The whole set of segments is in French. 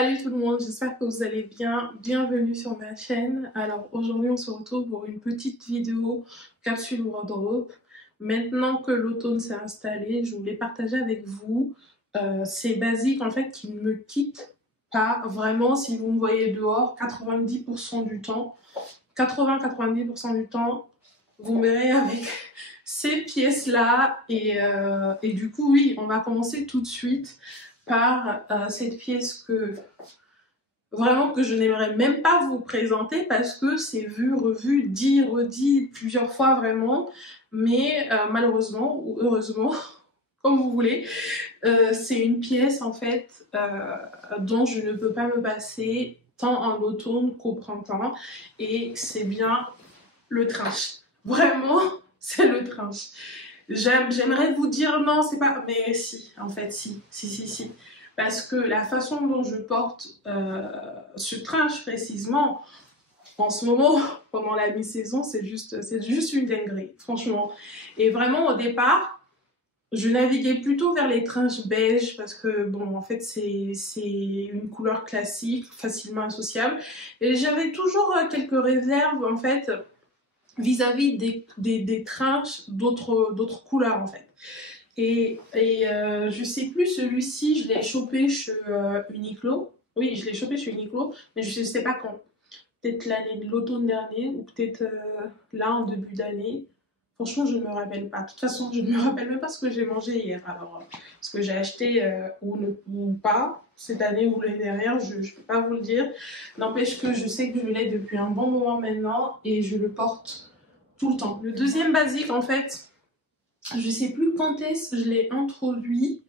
Salut tout le monde, j'espère que vous allez bien. Bienvenue sur ma chaîne. Alors aujourd'hui on se retrouve pour une petite vidéo capsule wardrobe. Maintenant que l'automne s'est installé, je voulais partager avec vous ces basiques en fait qui ne me quittent pas vraiment. Si vous me voyez dehors, 90% du temps, 80-90% du temps, vous me verrez avec ces pièces là et du coup oui, on va commencer tout de suite par cette pièce que vraiment que je n'aimerais même pas vous présenter parce que c'est vu, revu, dit, redit plusieurs fois vraiment, mais malheureusement ou heureusement, comme vous voulez, c'est une pièce en fait dont je ne peux pas me passer tant en automne qu'au printemps et c'est bien le trench. Vraiment, c'est le trench. J'aimerais vous dire non, c'est pas... Mais si, en fait, si. Parce que la façon dont je porte ce trench précisément, en ce moment, pendant la mi-saison, c'est juste une dinguerie, franchement. Et vraiment, au départ, je naviguais plutôt vers les trenches beige parce que, bon, en fait, c'est une couleur classique, facilement associable. Et j'avais toujours quelques réserves, en fait, vis-à-vis des trenches d'autres couleurs en fait. Et je sais plus, celui-ci, je l'ai chopé chez Uniqlo. Oui, je l'ai chopé chez Uniqlo, mais je sais pas quand. Peut-être l'automne dernier, ou peut-être là en début d'année. Franchement, je ne me rappelle pas. De toute façon, je ne me rappelle même pas ce que j'ai mangé hier. Alors, ce que j'ai acheté ou pas, cette année ou l'année dernière, je ne peux pas vous le dire. N'empêche que je sais que je l'ai depuis un bon moment maintenant et je le porte tout le temps. Le deuxième basique, en fait, je ne sais plus quand est-ce que je l'ai introduit.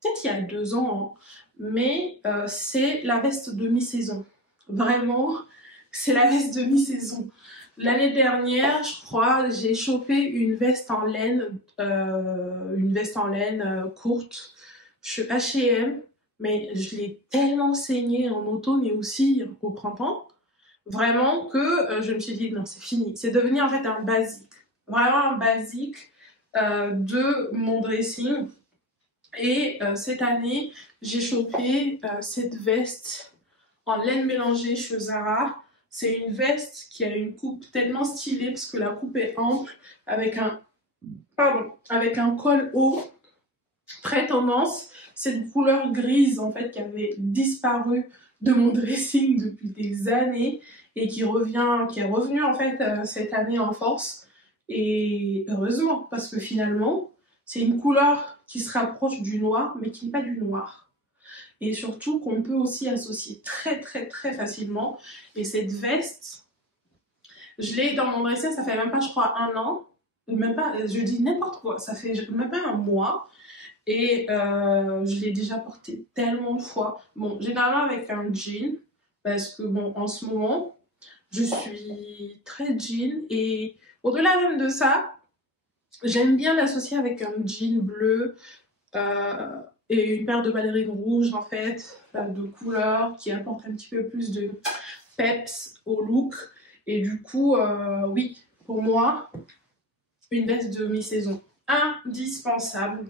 Peut-être il y a 2 ans, hein, mais c'est la veste de mi-saison. Vraiment, c'est la veste de mi-saison. L'année dernière, je crois, j'ai chopé une veste en laine, courte chez H&M, mais je l'ai tellement saignée en automne et aussi au printemps, vraiment que je me suis dit non, c'est fini. C'est devenu en fait un basique, vraiment un basique de mon dressing. Et cette année, j'ai chopé cette veste en laine mélangée chez Zara. C'est une veste qui a une coupe tellement stylée parce que la coupe est ample avec un col haut, très tendance. Cette couleur grise en fait qui avait disparu de mon dressing depuis des années et qui est revenue en fait cette année en force. Et heureusement parce que finalement, c'est une couleur qui se rapproche du noir mais qui n'est pas du noir. Et surtout qu'on peut aussi associer très facilement. Et cette veste, je l'ai dans mon dressing, ça fait même pas je crois 1 an, même pas, je dis n'importe quoi, ça fait même pas 1 mois. Et je l'ai déjà portée tellement de fois. Bon, généralement avec un jean, parce que bon, en ce moment, je suis très jean. Et au-delà même de ça, j'aime bien l'associer avec un jean bleu et une paire de ballerines rouges en fait, de couleur qui apporte un petit peu plus de peps au look. Et du coup, oui, pour moi, une veste de mi-saison indispensable.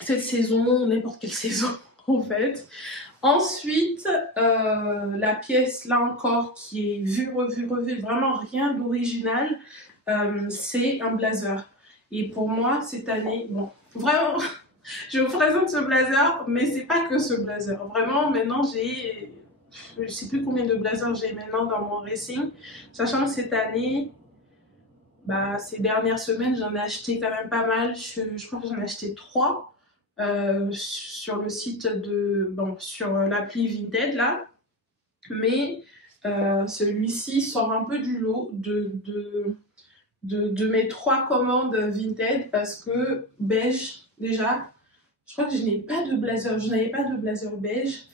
Cette saison, n'importe quelle saison en fait. Ensuite, la pièce là encore qui est vue, revue, vraiment rien d'original, c'est un blazer. Et pour moi, cette année, bon, vraiment, je vous présente ce blazer, mais c'est pas que ce blazer. Vraiment, maintenant j'ai, je sais plus combien de blazers j'ai maintenant dans mon dressing, sachant que cette année, bah, ces dernières semaines, j'en ai acheté quand même pas mal. Je crois que j'en ai acheté 3 sur le site sur l'appli Vinted là. Mais celui-ci sort un peu du lot de mes 3 commandes Vinted parce que beige, déjà, je crois que je n'avais pas de blazer beige.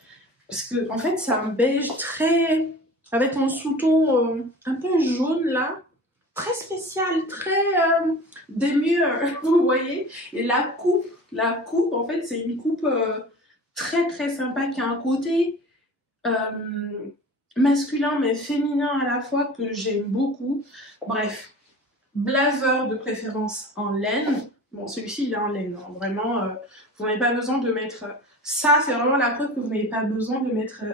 Parce que en fait, c'est un beige très... avec un sous-ton un peu jaune là. Très spécial, très démure, vous voyez. Et la coupe, en fait, c'est une coupe très sympa qui a un côté masculin mais féminin à la fois que j'aime beaucoup. Bref, blazer de préférence en laine. Bon, celui-ci, il est en laine, hein. Vraiment, vous n'avez pas besoin de mettre Ça, c'est vraiment la preuve que vous n'avez pas besoin de mettre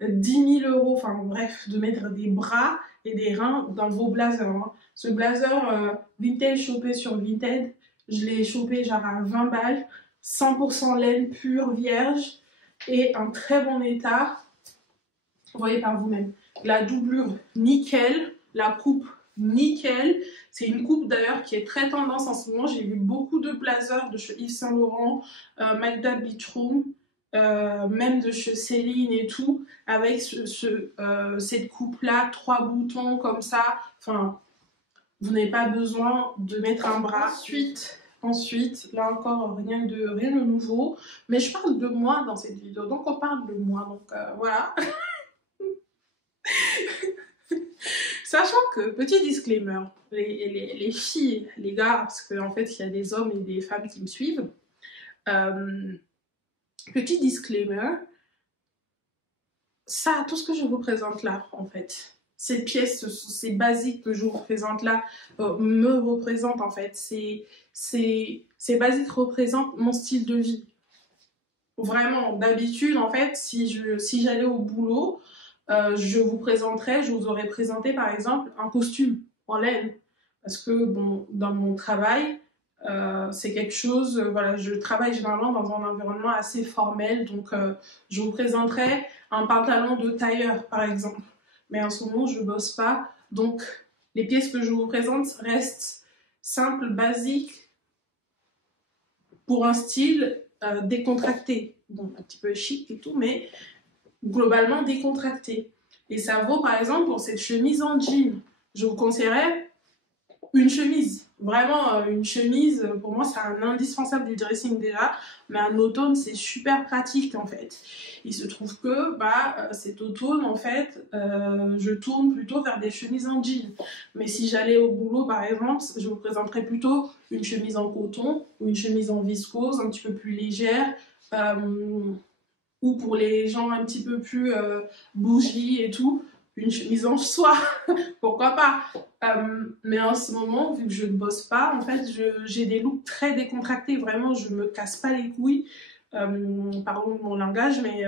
10 000 euros, enfin bref, de mettre des bras et des reins dans vos blazers. Hein. Ce blazer Vintage chopé sur Vinted, je l'ai chopé genre à 20 balles, 100% laine pure, vierge, et en très bon état. Vous voyez par vous-même. La doublure, nickel. La coupe, nickel. C'est une coupe d'ailleurs qui est très tendance en ce moment. J'ai vu beaucoup de blazers de chez Yves Saint Laurent, Magda Beachroom, même de chez Céline et tout, avec cette coupe-là, 3 boutons comme ça. Enfin, vous n'avez pas besoin de mettre un bras. Ensuite, là encore, rien de nouveau. Mais je parle de moi dans cette vidéo, donc on parle de moi. Donc voilà. Sachant que, petit disclaimer, les filles, les gars, parce qu'en fait, il y a des hommes et des femmes qui me suivent. Petit disclaimer, ça, tout ce que je vous présente là, en fait, ces pièces, ces basiques que je vous présente là, me représentent, en fait. Ces basiques représentent mon style de vie. Vraiment, d'habitude, en fait, si j'allais au boulot, je vous aurais présenté par exemple un costume en laine. Parce que bon, dans mon travail, c'est quelque chose, voilà, je travaille généralement dans un environnement assez formel, donc je vous présenterai un pantalon de tailleur par exemple. Mais en ce moment, je bosse pas, donc les pièces que je vous présente restent simples, basiques, pour un style décontracté. Bon, un petit peu chic et tout, mais globalement décontracté. Et ça vaut par exemple pour cette chemise en jean. Je vous conseillerais une chemise. Vraiment, une chemise, pour moi, c'est un indispensable du dressing déjà. Mais en automne, c'est super pratique en fait. Il se trouve que cet automne, en fait, je tourne plutôt vers des chemises en jean. Mais si j'allais au boulot, par exemple, je vous présenterais plutôt une chemise en coton ou une chemise en viscose, un petit peu plus légère. Ou pour les gens un petit peu plus bougie et tout, une chemise en soie, pourquoi pas. Mais en ce moment, vu que je ne bosse pas, en fait, j'ai des looks très décontractés, vraiment, je me casse pas les couilles, pardon de mon langage, mais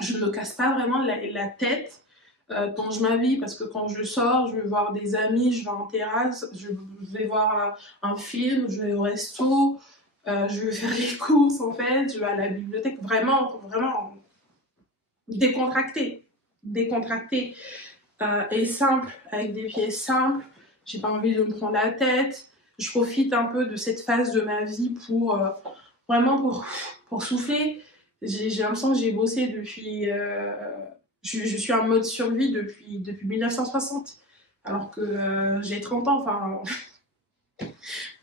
je me casse pas vraiment la tête quand je m'habille, parce que quand je sors, je vais voir des amis, je vais en terrasse, je vais voir un film, je vais au resto, je vais faire les courses en fait, je vais à la bibliothèque, vraiment, vraiment décontracté, et simple, avec des pièces simples, j'ai pas envie de me prendre la tête, je profite un peu de cette phase de ma vie pour vraiment pour souffler. J'ai l'impression que j'ai bossé depuis, je suis en mode survie depuis 1960, alors que j'ai 30 ans, enfin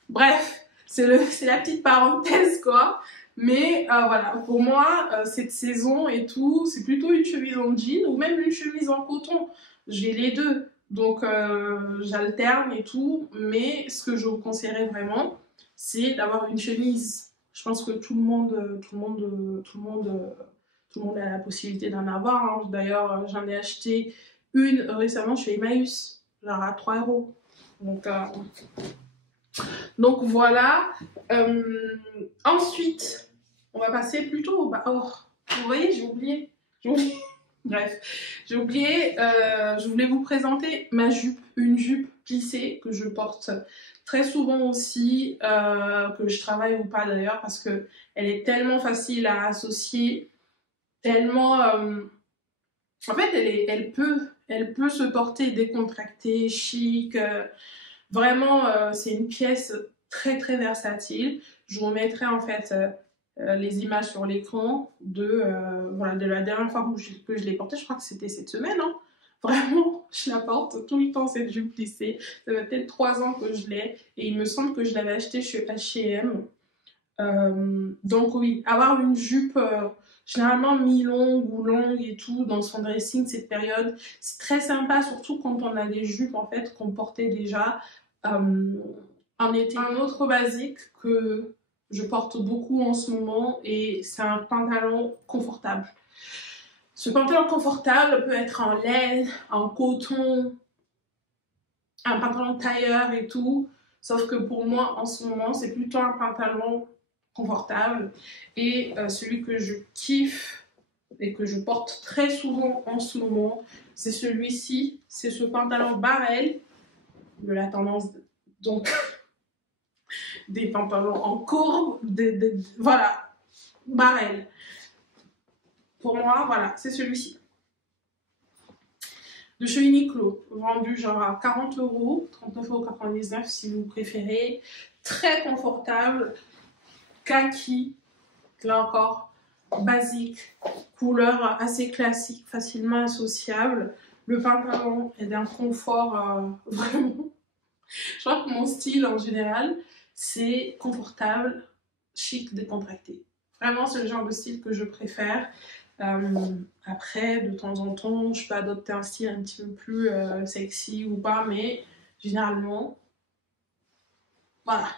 bref. C'est la petite parenthèse, quoi. Mais voilà, pour moi, cette saison et tout, c'est plutôt une chemise en jean ou même une chemise en coton. J'ai les deux. Donc, j'alterne et tout. Mais ce que je vous conseillerais vraiment, c'est d'avoir une chemise. Je pense que tout le monde a la possibilité d'en avoir. Hein. D'ailleurs, j'en ai acheté une récemment chez Emmaüs, genre à 3 €. Donc voilà. Ensuite, on va passer plutôt au bas. Oh, vous voyez, j'ai oublié. Bref, j'ai oublié. Je voulais vous présenter ma jupe, une jupe plissée que je porte très souvent aussi, que je travaille ou pas d'ailleurs, parce que elle est tellement facile à associer, tellement. En fait, elle peut se porter décontractée, chic. Vraiment, c'est une pièce très très versatile. Je vous mettrai en fait les images sur l'écran voilà, de la dernière fois que je l'ai portée. Je crois que c'était cette semaine. Hein. Vraiment, je la porte tout le temps cette jupe plissée. Ça fait peut-être 3 ans que je l'ai et il me semble que je l'avais achetée chez H&M. Donc oui, avoir une jupe généralement mi-longue ou longue et tout dans son dressing cette période, c'est très sympa, surtout quand on a des jupes en fait qu'on portait déjà en été. Un autre basique que je porte beaucoup en ce moment et c'est un pantalon confortable. Ce pantalon confortable peut être en laine, en coton, un pantalon tailleur et tout, sauf que pour moi en ce moment c'est plutôt un pantalon confortable. Et celui que je kiffe et que je porte très souvent en ce moment, c'est celui-ci. C'est ce pantalon Barrel de la tendance, donc des pantalons en courbe, voilà, Barrel. Pour moi, voilà, c'est celui-ci. De chez Uniqlo, vendu genre à 40 €, 39,99 € si vous préférez. Très confortable, kaki, là encore, basique, couleur assez classique, facilement associable. Le pantalon est d'un confort vraiment. Je crois que mon style en général, c'est confortable, chic, décontracté. Vraiment, c'est le genre de style que je préfère. Après, de temps en temps, je peux adopter un style un petit peu plus sexy ou pas, mais généralement, voilà,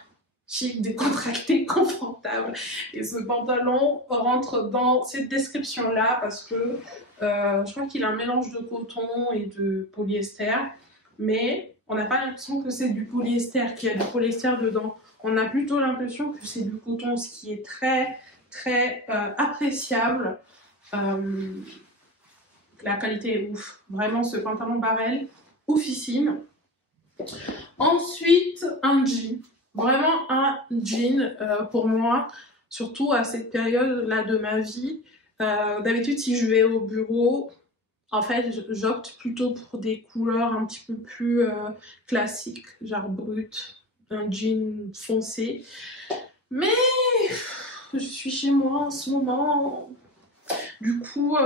chic, décontracté, confortable. Et ce pantalon rentre dans cette description-là parce que je crois qu'il a un mélange de coton et de polyester, mais on n'a pas l'impression que c'est du polyester, qu'il y a du polyester dedans. On a plutôt l'impression que c'est du coton, ce qui est très, très appréciable. La qualité est ouf. Vraiment, ce pantalon Barrel, oufissime. Ensuite, un jean. Vraiment un jean pour moi, surtout à cette période-là de ma vie. D'habitude, si je vais au bureau, en fait, j'opte plutôt pour des couleurs un petit peu plus classiques, genre brut, un jean foncé. Mais je suis chez moi en ce moment. Du coup,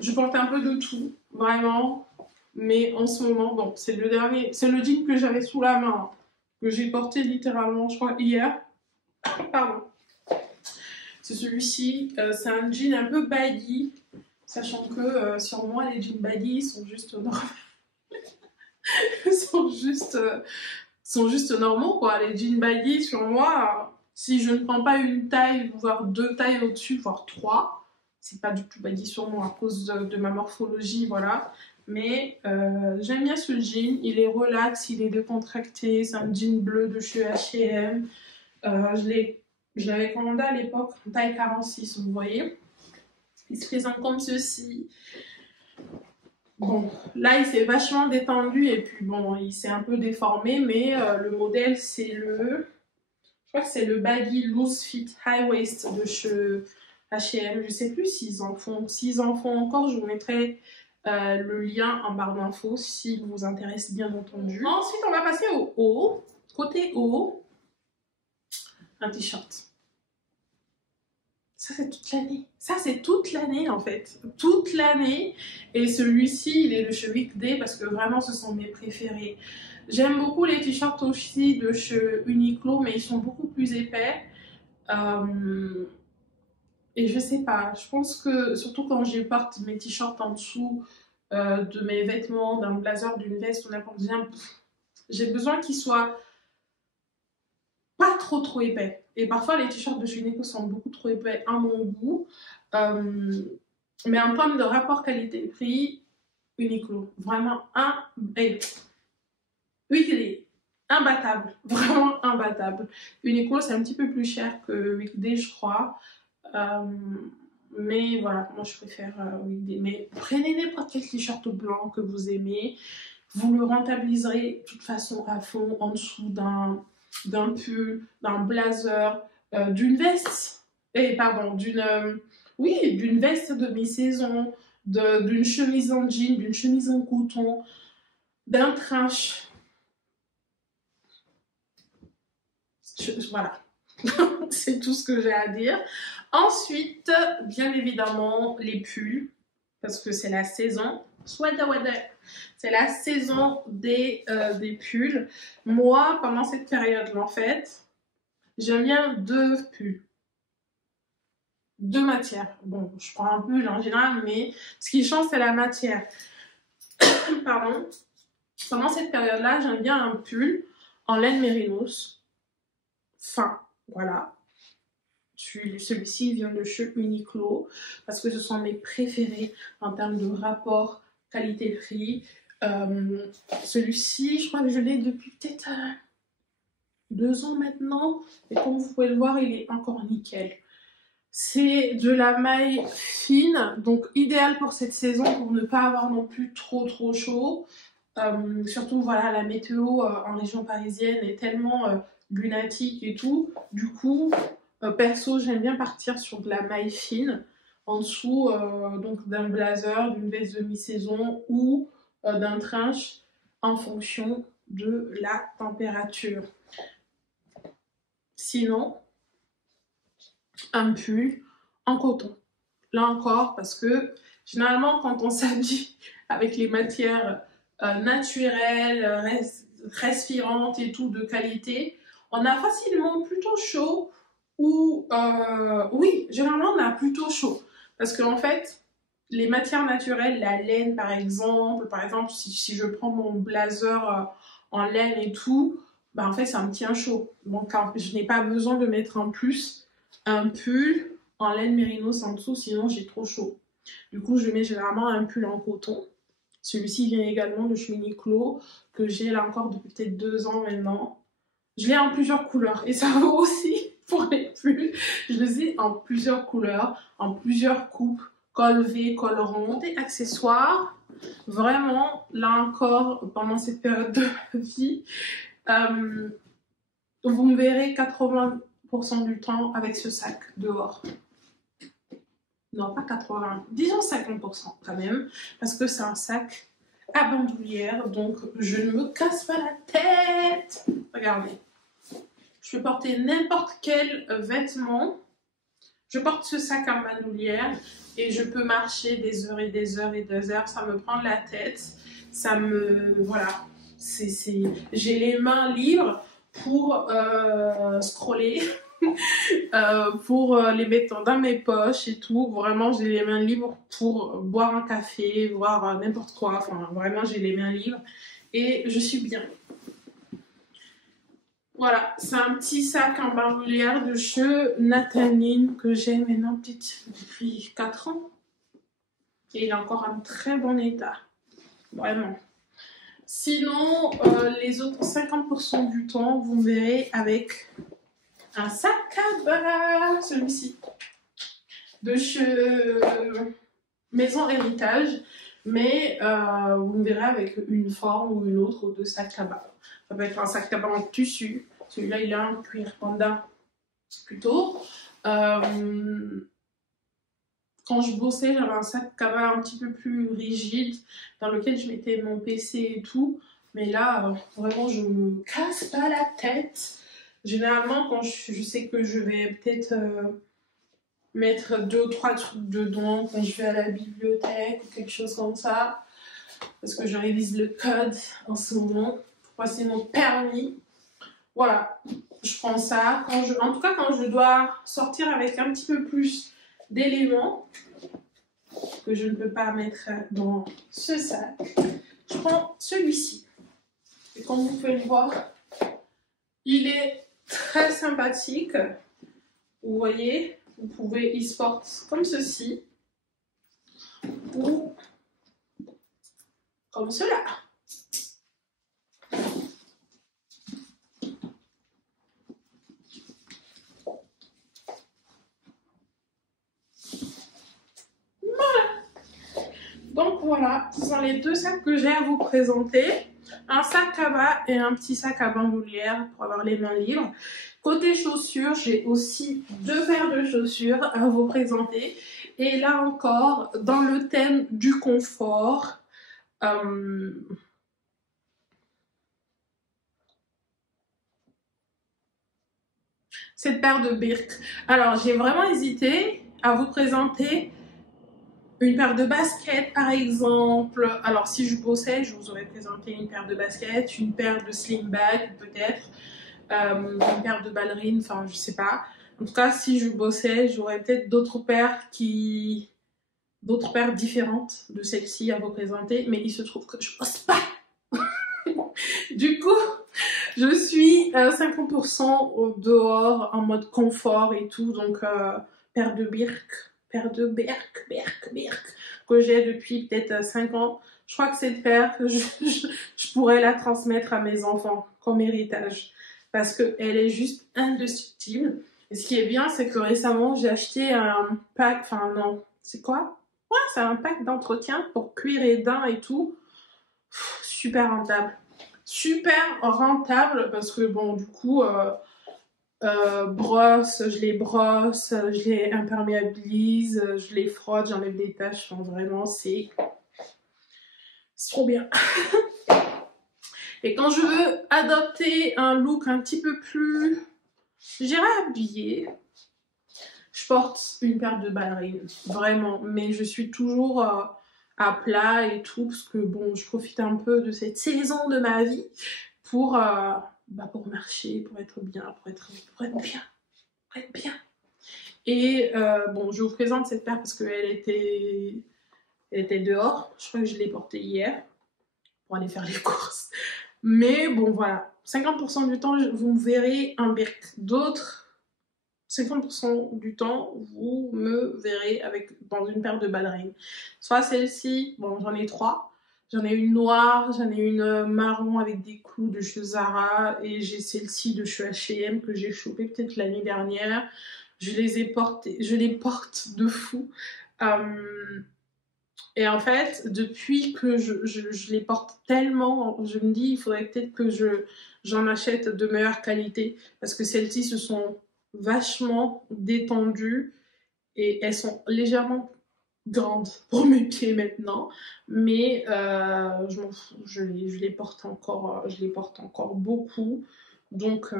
je porte un peu de tout, vraiment. Mais en ce moment, bon, c'est le dernier, c'est le jean que j'avais sous la main, que j'ai porté littéralement, je crois, hier. Pardon. C'est celui-ci. C'est un jean un peu baggy, sachant que sur moi, les jeans baggy sont juste normaux. sont juste normaux, quoi. Les jeans baggy sur moi, si je ne prends pas une taille, voire 2 tailles au-dessus, voire 3, c'est pas du tout baggy sur moi à cause de ma morphologie, voilà. Mais j'aime bien ce jean, il est relax, il est décontracté, c'est un jean bleu de chez H&M. Je l'avais commandé à l'époque en taille 46, vous voyez. Il se présente comme ceci. Bon, là il s'est vachement détendu et puis bon, il s'est un peu déformé, mais le modèle c'est je crois que c'est le baggy loose fit high waist de chez H&M. Je sais plus s'ils en font encore, je vous mettrai le lien en barre d'infos si vous intéresse bien entendu. Ensuite on va passer au haut, côté haut, un t-shirt. Ça, c'est toute l'année. Ça, c'est toute l'année, en fait. Toute l'année. Et celui-ci, il est de chez Weekday parce que vraiment, ce sont mes préférés. J'aime beaucoup les t-shirts aussi de chez Uniqlo, mais ils sont beaucoup plus épais. Et je sais pas, je pense que, surtout quand je porte mes t-shirts en dessous de mes vêtements, d'un blazer, d'une veste ou n'importe quoi, j'ai besoin qu'ils soient pas trop épais. Et parfois les t-shirts de chez Uniqlo sont beaucoup trop épais à mon goût. Mais en termes de rapport qualité-prix, Uniqlo, vraiment Weekday, imbattable, vraiment imbattable. Uniqlo c'est un petit peu plus cher que Weekday je crois. Mais voilà, moi je préfère Weekday. Mais prenez n'importe quel t-shirt blanc que vous aimez, vous le rentabiliserez de toute façon à fond en dessous d'un pull, d'un blazer, d'une veste, d'une veste de mi-saison, d'une chemise en jean, d'une chemise en coton, d'un trench. Voilà, c'est tout ce que j'ai à dire. Ensuite, bien évidemment, les pulls, parce que c'est la saison. Sweater weather. C'est la saison des pulls. Moi, pendant cette période-là, en fait, j'aime bien 2 pulls. 2 matières. Bon, je prends un pull en général, mais ce qui change, c'est la matière. Pardon. Pendant cette période-là, j'aime bien un pull en laine mérinos. Fin, voilà. Celui-ci vient de chez Uniqlo parce que ce sont mes préférés en termes de rapport qualité-prix. Celui-ci, je crois que je l'ai depuis peut-être 2 ans maintenant. Et comme vous pouvez le voir, il est encore nickel. C'est de la maille fine, donc idéal pour cette saison pour ne pas avoir non plus trop chaud. Surtout voilà, la météo en région parisienne est tellement lunatique et tout. Du coup, perso, j'aime bien partir sur de la maille fine en dessous donc d'un blazer, d'une veste de mi-saison ou d'un trench en fonction de la température. Sinon, un pull en coton. Là encore, parce que généralement, quand on s'habille avec les matières naturelles, respirantes et tout de qualité, on a facilement plutôt chaud ou oui, généralement on a plutôt chaud parce qu'en fait les matières naturelles, la laine par exemple si je prends mon blazer en laine et tout, bah en fait ça me tient chaud, donc je n'ai pas besoin de mettre en plus un pull en laine mérinos en dessous, sinon j'ai trop chaud. Du coup je mets généralement un pull en coton. Celui-ci vient également de chez Uniqlo, que j'ai là encore depuis peut-être 2 ans maintenant. Je l'ai en plusieurs couleurs et ça vaut aussi pour les pulls. Je les ai en plusieurs couleurs, en plusieurs coupes, col V, col rond, et accessoires. Vraiment, là encore, pendant cette période de vie, vous me verrez 80% du temps avec ce sac dehors. Non, pas 80, disons 50% quand même, parce que c'est un sac à bandoulière, donc je ne me casse pas la tête. Regardez, je peux porter n'importe quel vêtement, je porte ce sac en bandoulière et je peux marcher des heures et des heures et des heures, ça me prend la tête, ça me... voilà, j'ai les mains libres pour scroller. Pour les mettre dans mes poches et tout. Vraiment, j'ai les mains libres pour boire un café, voir n'importe quoi. Enfin, vraiment, j'ai les mains libres et je suis bien. Voilà, c'est un petit sac en bandoulière de chez Nathalie que j'ai maintenant peut-être depuis 4 ans. Et il est encore en très bon état. Vraiment. Sinon, les autres 50% du temps, vous me verrez avec un sac à bas, celui-ci, de chez Maison Héritage, mais vous me verrez avec une forme ou une autre de sac à bas. Ça peut être un sac à bas en tissu, celui-là il a un cuir panda plutôt. Quand je bossais, j'avais un sac à bas un petit peu plus rigide dans lequel je mettais mon PC et tout, mais là vraiment je me casse pas la tête. Généralement, quand je sais que je vais peut-être mettre 2 ou 3 trucs dedans quand je vais à la bibliothèque ou quelque chose comme ça, parce que je révise le code en ce moment pour passer mon permis. Voilà, je prends ça. En tout cas, quand je dois sortir avec un petit peu plus d'éléments que je ne peux pas mettre dans ce sac, je prends celui-ci. Et comme vous pouvez le voir, il est très sympathique. Vous voyez, vous pouvez y sport comme ceci ou comme cela. Voilà. Donc voilà, ce sont les 2 sacs que j'ai à vous présenter. Un sac à bas et un petit sac à bandoulière pour avoir les mains libres. Côté chaussures, j'ai aussi 2 paires de chaussures à vous présenter. Et là encore, dans le thème du confort, cette paire de Birk. Alors, j'ai vraiment hésité à vous présenter une paire de baskets, par exemple. Alors, si je bossais, je vous aurais présenté une paire de baskets, une paire de sling bag, peut-être, une paire de ballerines, enfin, je sais pas. En tout cas, si je bossais, j'aurais peut-être d'autres paires différentes de celle-ci à vous présenter, mais il se trouve que je bosse pas. Du coup, je suis 50% au dehors en mode confort et tout, donc paire de Birk que j'ai depuis peut-être 5 ans. Je crois que cette paire, je pourrais la transmettre à mes enfants comme héritage. parce qu'elle est juste indestructible. Et ce qui est bien, c'est que récemment, j'ai acheté un pack, enfin non, c'est quoi? Ouais, c'est un pack d'entretien pour cuir et dents et tout. Super rentable. Super rentable parce que bon, du coup, je les brosse, je les imperméabilise, je les frotte, j'enlève des taches. Enfin, vraiment, c'est trop bien. Et quand je veux adopter un look un petit peu plus, je dirais habillé, je porte une paire de ballerines, vraiment. Mais je suis toujours à plat et tout, parce que bon, je profite un peu de cette saison de ma vie pour marcher, pour être bien, pour être bien. Et bon, je vous présente cette paire parce qu'elle était dehors. Je crois que je l'ai portée hier pour aller faire les courses. Mais bon, voilà. 50% du temps, vous me verrez un Birk. D'autres, 50% du temps, vous me verrez dans une paire de ballerines. Soit celle-ci, bon, j'en ai 3. J'en ai une noire, j'en ai une marron avec des clous de chez Zara et j'ai celle-ci de chez H&M que j'ai chopée peut-être l'année dernière. Je les porte de fou. Et en fait, depuis que je les porte tellement, je me dis il faudrait peut-être que j'en achète de meilleure qualité parce que celles-ci se sont vachement détendues et elles sont légèrement grandes pour mes pieds maintenant, mais je m'en fous, je les porte encore beaucoup. Donc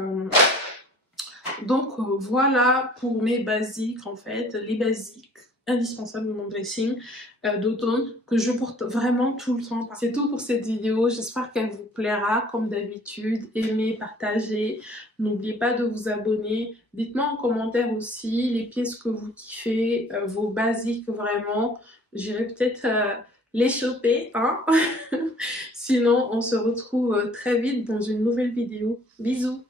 voilà pour mes basiques en fait, les basiques indispensables de mon dressing d'automne que je porte vraiment tout le temps. C'est tout pour cette vidéo, j'espère qu'elle vous plaira comme d'habitude. Aimez, partagez, n'oubliez pas de vous abonner. Dites-moi en commentaire aussi les pièces que vous kiffez, vos basiques vraiment. J'irai peut-être les choper, hein. Sinon on se retrouve très vite dans une nouvelle vidéo. Bisous.